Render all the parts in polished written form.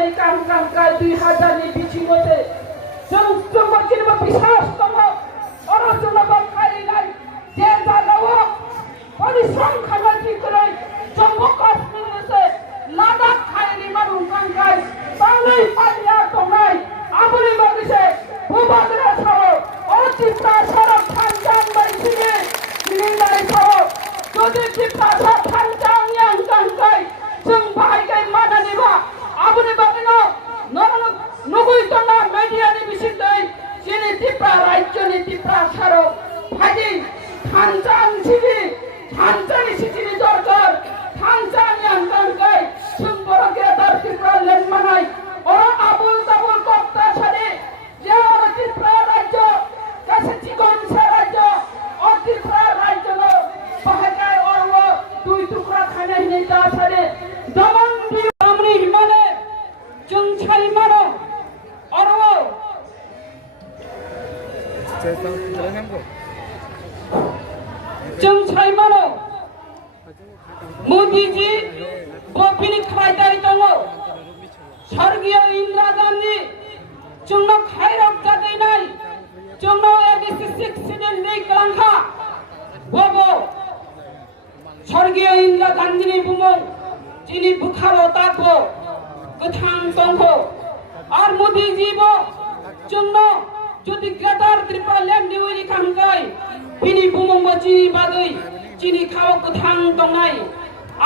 फायनायनि कांकाय 2000 नि बिथिङावसो जों मोनसेबो बिसास दङ अरा जोंबो फायनाय जे जागावो परिश्रम खालामनाय गरै जम्मु काश्मीरनिसो लादाख खायनि मारुं कांकाय बाङै पालिया दंनाय आबुनि बागैसे भूबाद्रा सावो अतिप्रा सरब थांजां बायसिनि मिलिनाय सावो जुदि तिप्रा सरब थांजां yang कांकाय जों बाहायगाय मानानिबा आबुनि बागैनो नगुइ दंना मेडियानि बिसिदै जिनि तिप्रा राज्यनि तिप्रा सारो फायदि थांजां सिनि थांजांनि सिटिनि दरकार थांजां yang कांकाय जों बर' गेदार तिप्रा लेनमानाय अरा आबुल दाबुल कप्ता सानि जे अरा तिप्रा राज्य गासै चिकनसा राज्य अ तिप्रा राज्यनो बाहायगाय अरवो दुई टुकरा खानाय नेता सानि दमन बिरामनि हिमाले जों साइमानो अरवो जों साइमानो मोदी जी बपिनि खायदाय दङ स्वर्गीय इंदिरा गांधी जोंनो खायरब जादैनाय जोंनो 86 सिडिलनि गलांखा बबो स्वर्गीय इंदिरा गांधीनि बुमुं जिनि बुखारो ताको गोथां दंखो आर मोदी जीबो जोंनो जुदि ग्रेटर त्रिपुरा लेन्ड दिवैनि कांकाय बिनि बुमुंबो जिनि बागै जिनि खाव गोथां दंनाय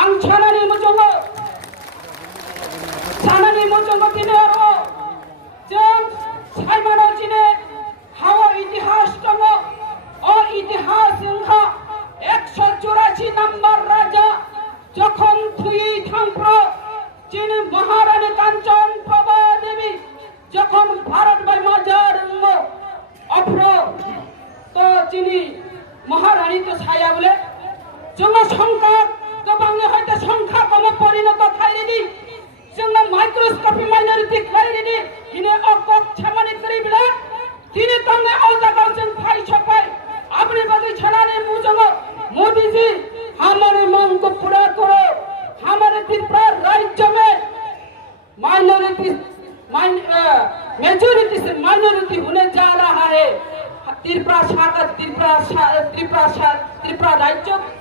आं सानानि मोजोङो सानानि मोजोङो दिनै आरो जों साइमानो जिने हावा इतिहास दङ अ इतिहास जोंहा 184 नम्बर राजा যখন থুই থাংপ্র যিনি মহারানী কাঞ্চন প্রভা দেবী যখন ভারত বাই মাজার অফ্র তো যিনি মহারানী তো ছায়া বলে जोंना संख्या गोबांनि हयতো संख्या कम परिणत खायरिनि जोंना माइक्रोस्कोपि माइनरिटी खायरिनि दिनै अकक छामानि करिबिला दिनै तंगे औजागाव जों फाइ छपाय आपनि बागै छनानि मुजोङो मोदी जी हमारे मांग को पूरा करो हमारे त्रिपुरा राज्य में माइनॉरिटी मेजॉरिटी से माइनॉरिटी होने जा रहा है त्रिपुरा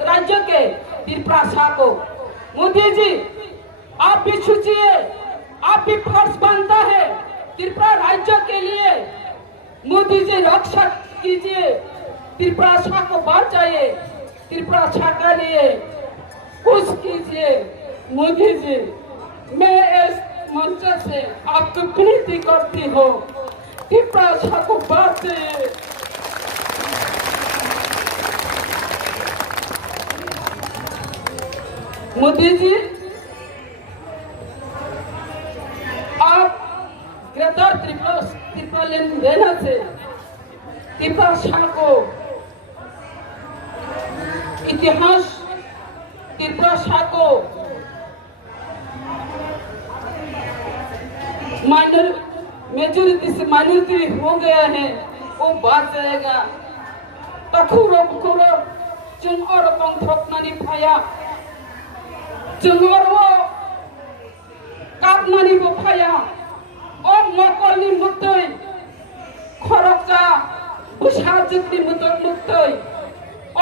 राज्य के त्रिपुरा शाह को मोदी जी आप भी सोचिए आप भी फर्ज बनता है त्रिपुरा राज्य के लिए मोदी जी रक्षा कीजिए त्रिपुरा शाह को बचाइए त्रिपुरा शाह के लिए कुछ कीजिए मोदी जी मैं इस मंच से आपको विनती करती हूँ त्रिपुरा शाह को बचाइए मोदी जी आप ग्रेटर त्रिपुरा लेन देना से त्रिपुरा शाह को इतिहास त्रिपुरा शाह को मेजॉरिटी से माइनॉरिटी हो गया है वो बात जाएगा तखुरो बुखुरो जों और तंग थकनानि फाया जों और वो कापनानि बो फाया और नकलनि मुक्तै खरकजा बुसाजोंनि मुक्तै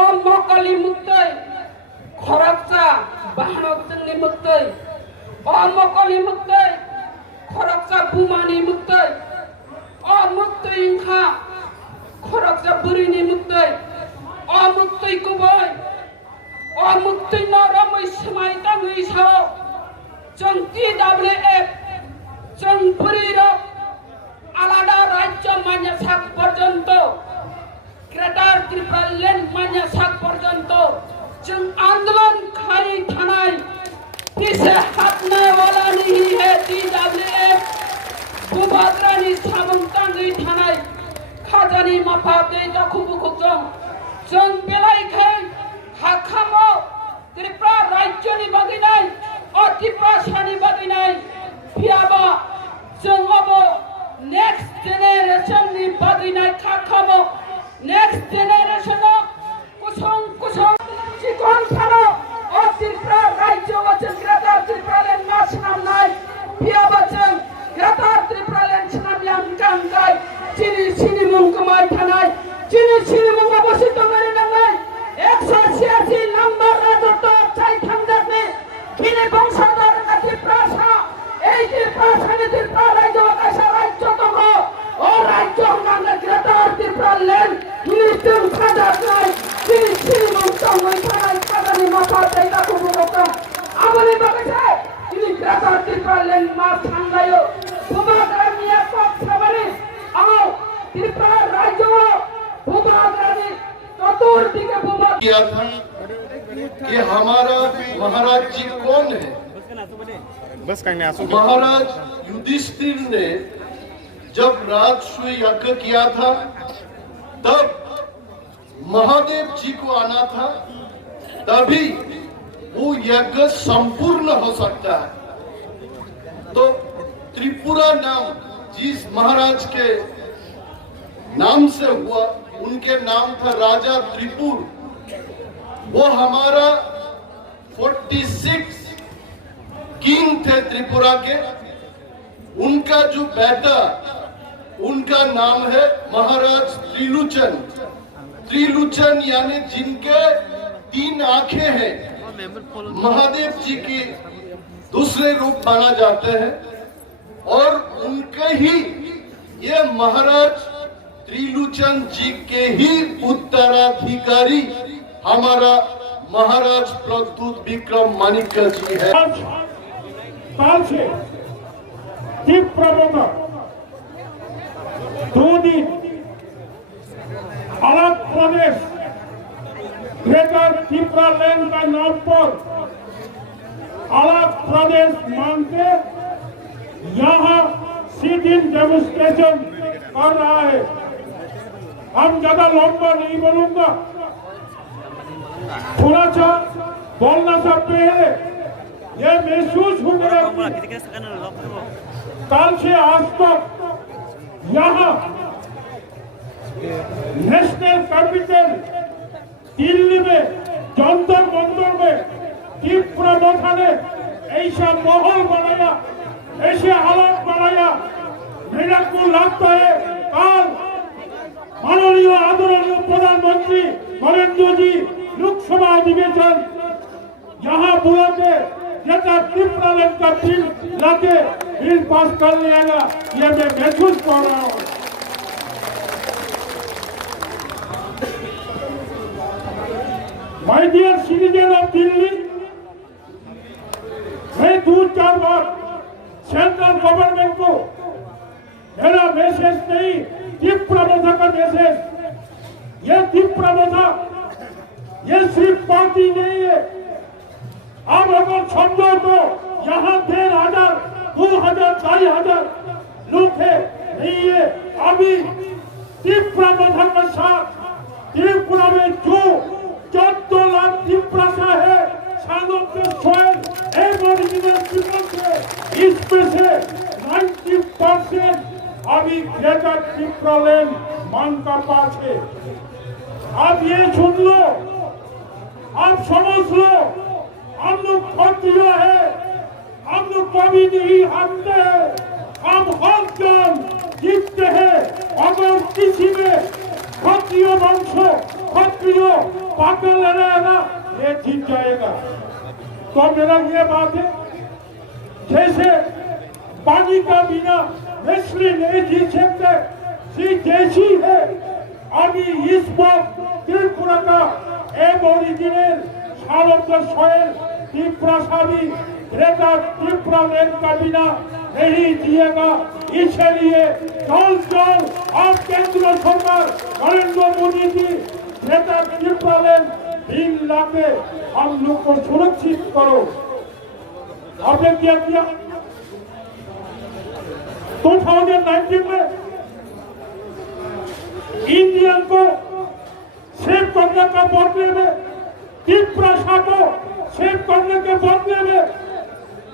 और नकलनि मुक्तै खरकजा बाहनकजोंनि मुक्तै और नकलनि मुक्तै खरकजा बुमानि मुक्तै और मुक्तै इंखा खरकजा बुरिनि मुक्तै और मुक्तै गुबै और मुक्तै नरमै समाय दाङै साव जों TWF जों बुरिरब आलादा राज्य मान्यसाक पर्यन्त ग्रेटर त्रिपुरा लेन्ड मान्यसाक पर्यन्त जों आंदोलन खारी थानाय पीछे हटने वाला नहीं है TWF भूभाद्रानि सामुं दाङै थानाय खाजानि माफा दै दाखुबुखुजों जों बेलायखाय हाखामो त्रिपुरा राज्यनि बागैनाय और त्रिपुरा शाहनि बागैनाय फियाबा जों अब नेक्स्ट जेनेरेशननि बागैनाय खाखामो नेक्स्ट जेनेरेशनआव कुसुं चिकन सानो और त्रिपुरा राज्य वचन ग्रेटर त्रिपुरा लेन्ड मास नामनाय फियाबा जों त्रिपुरालेन मा सांगायो भूभागरानी पक्षावरी आओ त्रिपुरा राज्य भूभागरानी चतुर्दिके भूभाग किया था कि हमारा महाराज जी कौन है। महाराज युधिष्ठिर ने जब राजसूय यज्ञ किया था तब महादेव जी को आना था, तभी वो यज्ञ संपूर्ण हो सकता है। तो त्रिपुरा नाम जिस महाराज के नाम से हुआ, उनके नाम था राजा त्रिपुर। वो हमारा 46 किंग थे त्रिपुरा के। उनका जो बेटा, उनका नाम है महाराज त्रिलोचन। त्रिलोचन यानी जिनके 3 आंखें हैं, महादेव जी की दूसरे रूप माना जाते हैं। और उनके ही ये महाराज त्रिलोचन जी के ही उत्तराधिकारी हमारा महाराज प्रद्युत विक्रम माणिक्य जी है। काल से तीव्र 2 दिन अलग प्रदेश ग्रेटर त्रिपुरालैंड का नाम पर अलग प्रदेश मान के यहाँ सिटिंग डेमोन्स्ट्रेशन कर रहा है। हम ज्यादा लंबा नहीं बोलूंगा, थोड़ा सा बोलना सा पहले ये महसूस हो रहा है कल से आज तक यहाँ नेशनल कैपिटल दिल्ली में जंतर मंतर में त्रिपुरा मोथा ने ऐसा माहौल बनाया, ऐसे हालात बनाया, मेरा को लगता है कल माननीय आदरणीय प्रधानमंत्री नरेंद्र जी लोकसभा अधिवेशन यहाँ बुला के त्रिपुरालैंड का बिल लाके बिल पास कर लेगा, ये मैं महसूस कर रहा हूँ। My dear citizen of Delhi, मैं 2-4 बार सेंट्रल गवर्नमेंट को मेरा मैसेज नहीं, त्रिपुरा मोथा का मैसेज। ये त्रिपुरा मोथा ये सिर्फ पार्टी नहीं है। अब अगर समझो तो यहाँ 1,500, 2,000, 2,500 लोग है नहीं है। अभी त्रिपुरा मोथा के साथ त्रिपुरा में जो 14 लाख त्रिपुरा का है सालों के सोयल एबोरिजिनल पीपल से, इसमें से 90% अभी ग्रेटर त्रिपुरालैंड मान का पास है। आप ये सुन लो, आप समझ लो, हम लोग क्षत्रिय है, हम लोग कभी नहीं हारते हैं, हम हर जन जीतते हैं। अगर किसी में क्षत्रिय वंश क्षत्रिय पागल रहेगा, ये जीत जाएगा। तो मेरा ये बात है, जैसे पानी का बिना मछली नहीं जी सकते, सी जैसी है अभी इस वक्त त्रिपुरा का एबोरिजिनल सोयल त्रिपुरा भी ग्रेटर त्रिपुरालैंड का बिना नहीं जिएगा। इसलिए जल और केंद्र सरकार नरेंद्र मोदी जी ग्रेटर त्रिपुरालैंड बिल लाके हम लोग को सुरक्षित करो। आपने क्या किया 2019 में इंडियन को सेव करने का बदले में, त्रिपुरा को सेव करने के बदले में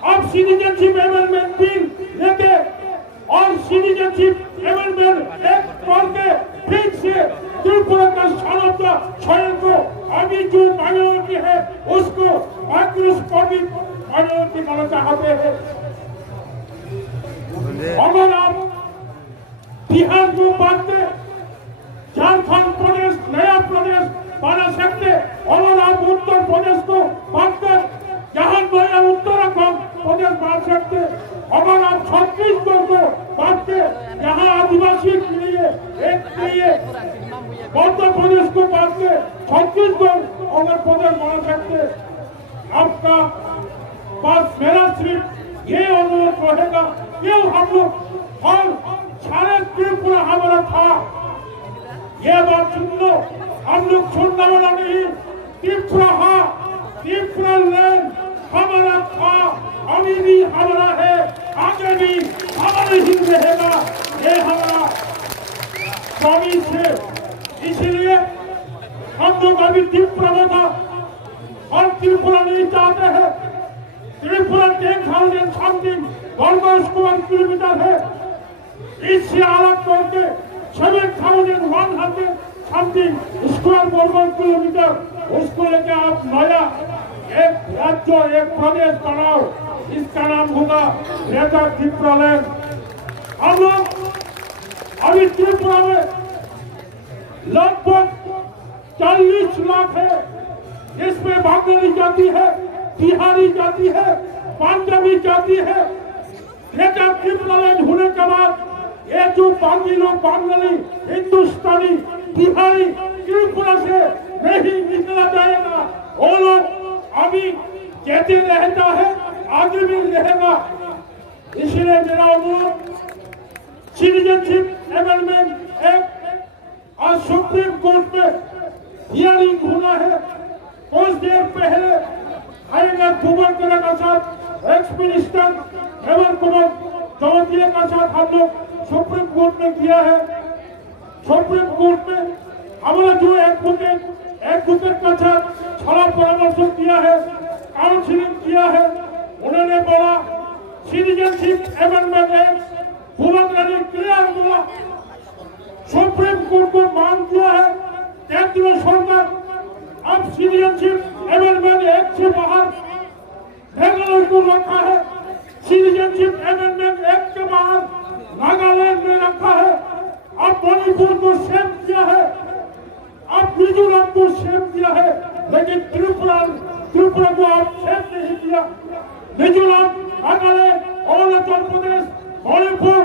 अब सिटीजनशिप अमेंडमेंट बिल लेके और सिटीजनशिप अमेंडमेंट एक्ट करके फिर से त्रिपुरा का स्वयं को अभी जो माइनॉरिटी है उसको माइक्रोस्कोपिक माइनॉरिटी माना चाहते हैं। अगर आप बिहार को बांटते, झारखंड प्रदेश नया प्रदेश बना सकते, अगर आप उत्तर प्रदेश को बांटते, यहाँ नया उत्तराखंड प्रदेश बना सकते, अगर आप छत्तीसगढ़ को बांटते, यहाँ आदिवासी के लिए एक मध्य प्रदेश को बांटते, छत्तीसगढ़ अगर प्रदेश बना सकते। आपका पास मेरा सिर्फ ये अनुरोध रहेगा, क्यों हम लोग और सारे त्रिपुरा हमारा था, ये बात सुन लो, हम लोग छोड़ने वाला नहीं। त्रिपुरा लैंड हमारा था, अभी भी हमारा है, आगे भी हमारे ही रहेगा, ये हमारा प्रॉमिस है। इसलिए हम लोग अभी त्रिपुरा था और त्रिपुरा नहीं चाहते हैं। त्रिपुरा 10,000 समथिंग वर्ग स्क्वायर किलोमीटर है, इससे अलग करके 7,100 समथिंग स्क्वायर वर्ग किलोमीटर, उसको लेके आप नया एक राज्य एक प्रदेश बनाओ, इसका नाम होगा ग्रेटर त्रिपुरा लैंड। हम लोग अभी त्रिपुरा में लगभग 40 लाख है, इसमें बंगाली जाति है, बिहारी जाति है, पंजाबी जाति है। ग्रेटर त्रिपुरा लैंड होने के बाद ये जो बाकी लोग बंगाली, हिंदुस्तानी, बिहारी त्रिपुरा से नहीं निकला जाएगा। वो लोग अभी कहते रहता है, आगे भी रहेगा। इसलिए मेरा अनुरोध, सिटीजनशिप अमेंडमेंट एक्ट आज सुप्रीम कोर्ट में हियरिंग होना है। कुछ देर पहले आएगा गवर्नर के साथ एक्स मिनिस्टर हेमंत कुमार चौधरी के साथ हम लोग सुप्रीम कोर्ट में किया है। सुप्रीम कोर्ट में हमारा जो एडवोकेट का साथ सलाह परामर्श किया है, काउंसिलिंग किया है, उन्होंने बोला सिटीजनशिप अमेंडमेंट एक्ट गवर्नर ने क्लियर बोला, सुप्रीम कोर्ट को मांग किया है केंद्र सरकार अब सिटीजनशिप अमेंडमेंट एक्ट से बाहर बेंगलुरु को रखा है, सिटीजनशिप अमेंडमेंट एक्ट के बाहर नागालैंड में रखा है, अब मणिपुर को सेव किया है, अब मिजोरम को सेव किया है, लेकिन त्रिपुरा को अब सेव नहीं किया। मिजोरम, नागालैंड, अरुणाचल प्रदेश, मणिपुर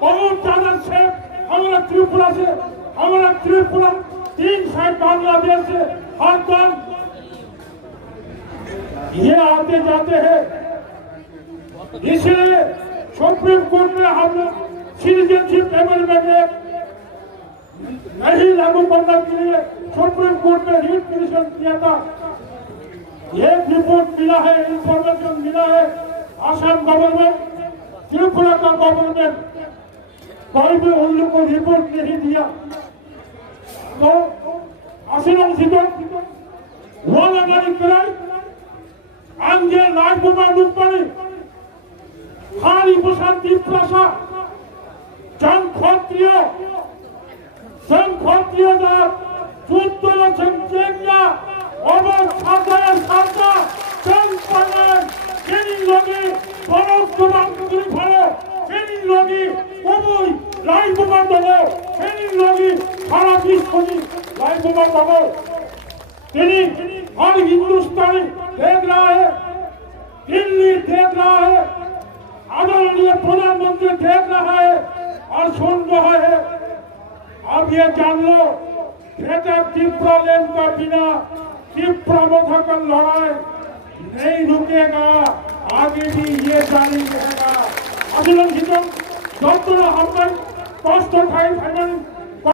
बहुत ज्यादा सेव हमारा त्रिपुरा से, हमारा त्रिपुरा 3 साइड बांग्लादेश से हर दम ये आते जाते हैं। इसलिए सुप्रीम कोर्ट में हम सिटीजनशिप अमेंडमेंट एक्ट नहीं लागू करने के लिए सुप्रीम कोर्ट में रिट पिटीशन किया था। एक रिपोर्ट मिला है, इंफॉर्मेशन मिला है, असम गवर्नमेंट, त्रिपुरा का गवर्नमेंट कोई भी उन लोग को रिपोर्ट नहीं दिया। तो असम सिटीजन वाला कराई आंगे राजकुमार रूपनी खाली प्रशांति प्रसाद जनक्षत्रिय চুত্তর চেঙ্গা অবর সাজায় সাজা চেঙ্গা কেনি লগি বরফ বাংগুলি ফলে কেনি লগি ওবই লাইবোমা দলে কেনি লগি সারা বিশ্বনি লাইবোমা দলে তিনি हर हिंदुस्तानी देख रहा है, दिल्ली देख रहा है, आदरणीय प्रधानमंत्री देख रहा है और सुन रहा है। अब ये जान लो, ग्रेटर त्रिपुरा लैंड का बिना त्रिपुरा मोथा का लड़ाई नहीं रुकेगा, आगे भी ये जारी रहेगा। अभिनंदन हम कष्ट उठाई